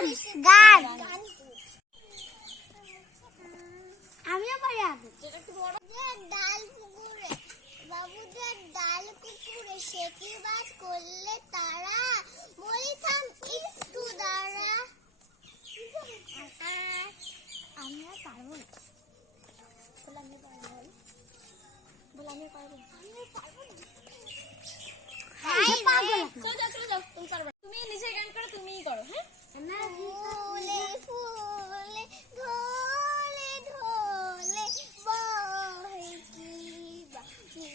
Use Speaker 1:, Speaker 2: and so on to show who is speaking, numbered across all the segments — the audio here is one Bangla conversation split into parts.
Speaker 1: গান গান আমিও পারি আগে ডাল পুকুরে বাবুদের ডাল কুকুরে সেটি বাস করলে তারা বলি থাম একটু দাঁড়া আমি পারব না বলে আমি পারব বলে আমি পারব না। পারব না। হাই পাগল
Speaker 2: চলো যাও চলো যাও তুমি পারবে না। তুমি নিজে গান করো তুমিই করো হ্যাঁ
Speaker 1: ফুলে ফুলে ধলে ধলে বহে কি বাকি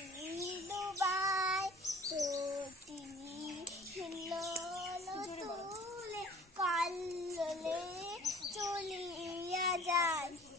Speaker 1: দুবাই তোটি হিলো তুলে কাললে চলিয়া যায়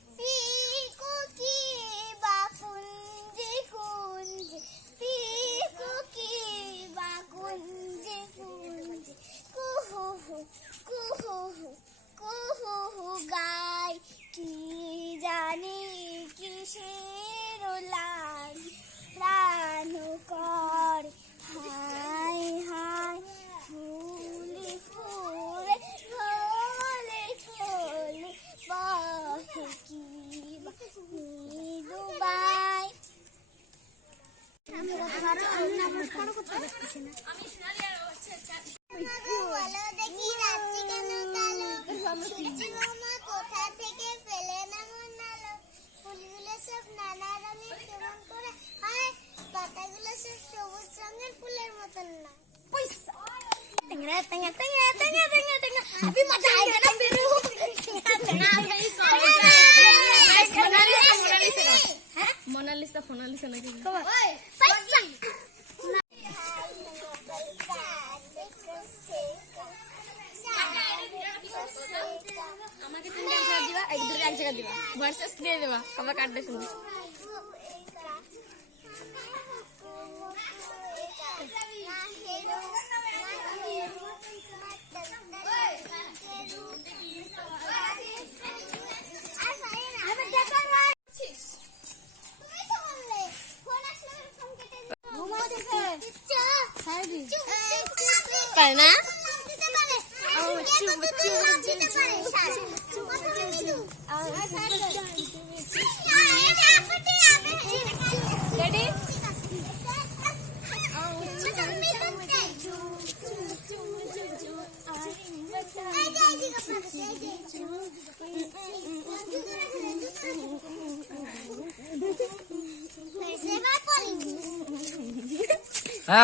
Speaker 1: কোথা থেকে ফেলে না মন আলো ফুলগুলো সব নানা রঙের কেমন সবুজ রঙের ফুলের মতন না টেঙ্গা টেঙ্গা अभी
Speaker 2: Lista phone
Speaker 1: lista
Speaker 2: আমাকে তুমি এক জায়গা দিবা এক দুটো এক জায়গা দিবা ভার্সেস দিয়ে দেবা আমরা কাটবে শুনি পারে না Thank
Speaker 1: you.